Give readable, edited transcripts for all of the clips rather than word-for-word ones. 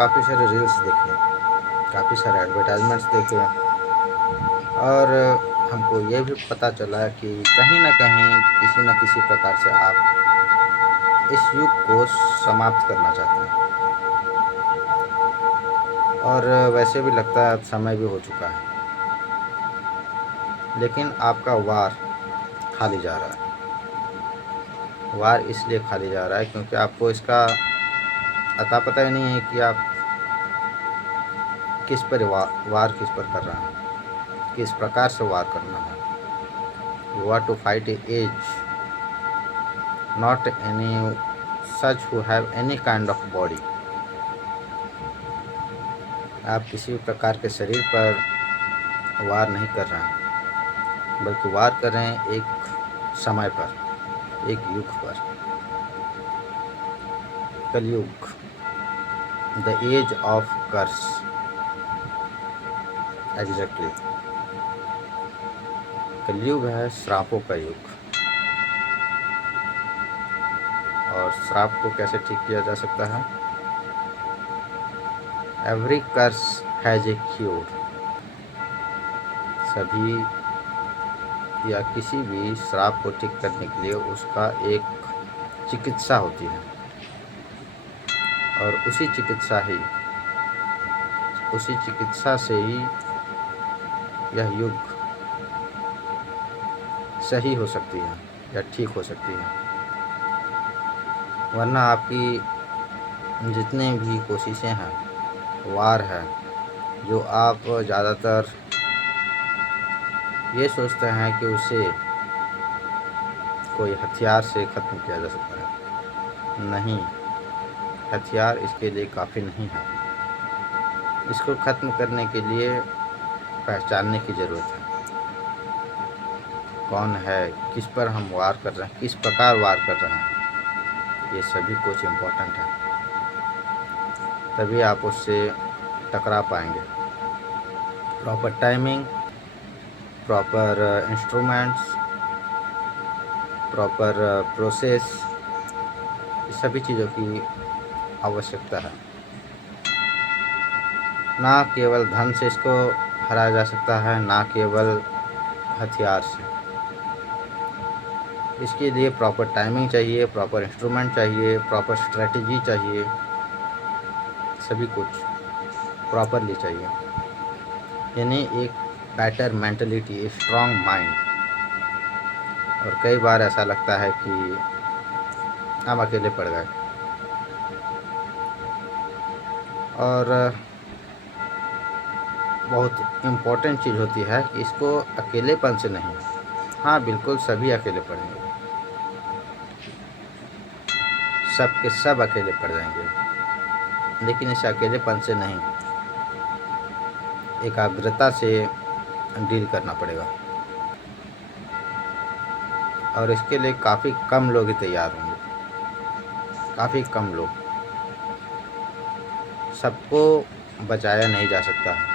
काफ़ी सारे रील्स देखे, काफ़ी सारे एडवर्टाइजमेंट्स देखे और हमको ये भी पता चला कि कहीं न कहीं, किसी न किसी प्रकार से आप इस युग को समाप्त करना चाहते हैं। और वैसे भी लगता है अब समय भी हो चुका है। लेकिन आपका वार खाली जा रहा है। वार इसलिए खाली जा रहा है क्योंकि आपको इसका अता पता ही नहीं है कि आप किस पर वार किस पर कर रहे हैं, किस प्रकार से वार करना है। You want to fight a age, not any such who have any kind of body. आप किसी भी प्रकार के शरीर पर वार नहीं कर रहे हैं, बल्कि वार कर रहे हैं एक समय पर, एक युग पर। Kalyug, the age of curse. Exactly, Kalyug है श्रापों का युग। और श्राप को कैसे ठीक किया जा सकता है? Every curse has a cure. सभी या किसी भी श्राप को ठीक करने के लिए उसका एक चिकित्सा होती है, और उसी चिकित्सा से ही यह युग सही हो सकती है या ठीक हो सकती है। वरना आपकी जितने भी कोशिशें हैं, वार है, जो आप ज़्यादातर ये सोचते हैं कि उसे कोई हथियार से ख़त्म किया जा सकता है। नहीं, हथियार इसके लिए काफ़ी नहीं है। इसको ख़त्म करने के लिए पहचानने की ज़रूरत है। कौन है, किस पर हम वार कर रहे हैं, किस प्रकार वार कर रहे हैं, ये सभी कुछ इम्पोर्टेंट है। तभी आप उससे टकरा पाएंगे। Proper timing, proper instruments, proper process, सभी चीज़ों की आवश्यकता है। ना केवल धन से इसको हराया जा सकता है, ना केवल हथियार से। इसके लिए प्रॉपर टाइमिंग चाहिए, प्रॉपर इंस्ट्रूमेंट चाहिए, प्रॉपर स्ट्रेटजी चाहिए, सभी कुछ प्रॉपरली चाहिए। यानी एक बेटर मेंटलिटी, एक स्ट्रॉन्ग माइंड। और कई बार ऐसा लगता है कि हम अकेले पड़ गए, और बहुत इम्पोर्टेंट चीज़ होती है कि इसको अकेलेपन से नहीं, हाँ बिल्कुल सभी अकेले पड़ेंगे, सब के सब अकेले पड़ जाएंगे, लेकिन इस अकेलेपन से नहीं, एकाग्रता से डील करना पड़ेगा। और इसके लिए काफ़ी कम लोग ही तैयार होंगे, काफ़ी कम लोग। सबको बचाया नहीं जा सकता है,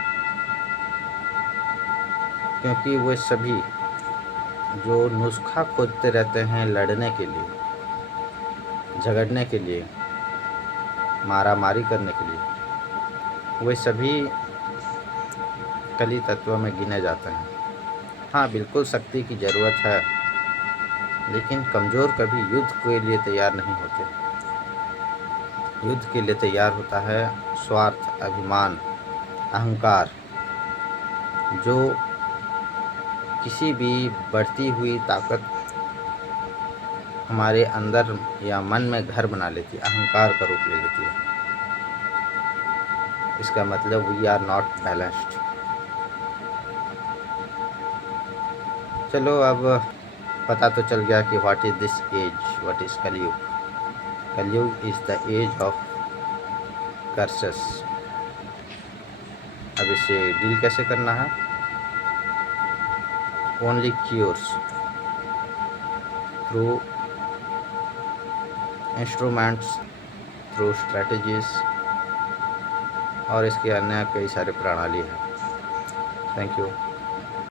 क्योंकि वे सभी जो नुस्खा खोजते रहते हैं लड़ने के लिए, झगड़ने के लिए, मारामारी करने के लिए, वे सभी कली तत्व में गिने जाते हैं। हाँ बिल्कुल शक्ति की ज़रूरत है, लेकिन कमज़ोर कभी युद्ध के लिए तैयार नहीं होते। युद्ध के लिए तैयार होता है स्वार्थ, अभिमान, अहंकार, जो किसी भी बढ़ती हुई ताकत हमारे अंदर या मन में घर बना लेती है, अहंकार का रूप ले लेती है। इसका मतलब वी आर नॉट बैलेंस्ड। चलो अब पता तो चल गया कि what is this age, what is Kalyug. Kalyug is the age of curses. अब इसे डील कैसे करना है? Only cures through instruments, through strategies, और इसके अन्य कई सारे प्रणाली हैं। Thank you.